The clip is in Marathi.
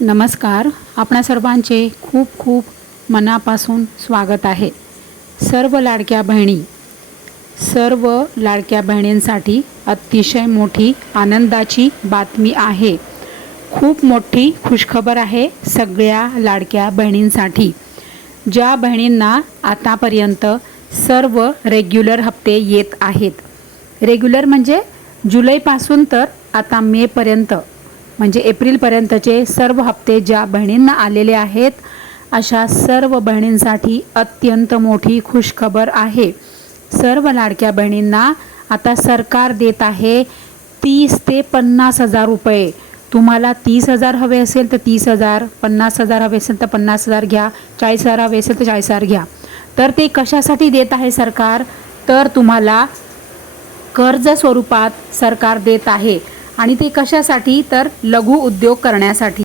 नमस्कार. आपणा सर्वांचे खूप खूप मनापासून स्वागत आहे. सर्व लाडक्या बहिणी सर्व लाडक्या बहिणींसाठी अतिशय मोठी आनंदाची बातमी आहे. खूप मोठी खुशखबर आहे सगळ्या लाडक्या बहिणींसाठी. ज्या बहिणींना आतापर्यंत सर्व रेग्युलर हप्ते येत आहेत. रेग्युलर म्हणजे जुलैपासून तर आता मेपर्यंत. म्हणजे एप्रिलपर्यंतचे सर्व हप्ते ज्या बहिणींना आलेले आहेत अशा सर्व बहिणींसाठी अत्यंत मोठी खुशखबर आहे. सर्व लाडक्या बहिणींना आता सरकार देत आहे तीस ते पन्नास हजार रुपये. तुम्हाला तीस हजार हवे असेल तर तीस हजार पन्नास हजार हवे असेल तर पन्नास हजार घ्या चाळीस हजार हवे असेल तर चाळीस हजार घ्या. तर ते कशासाठी देत आहे सरकार? तर तुम्हाला कर्ज स्वरूपात सरकार देत आहे. आणि ते कशासाठी? तर लघु उद्योग करण्यासाठी.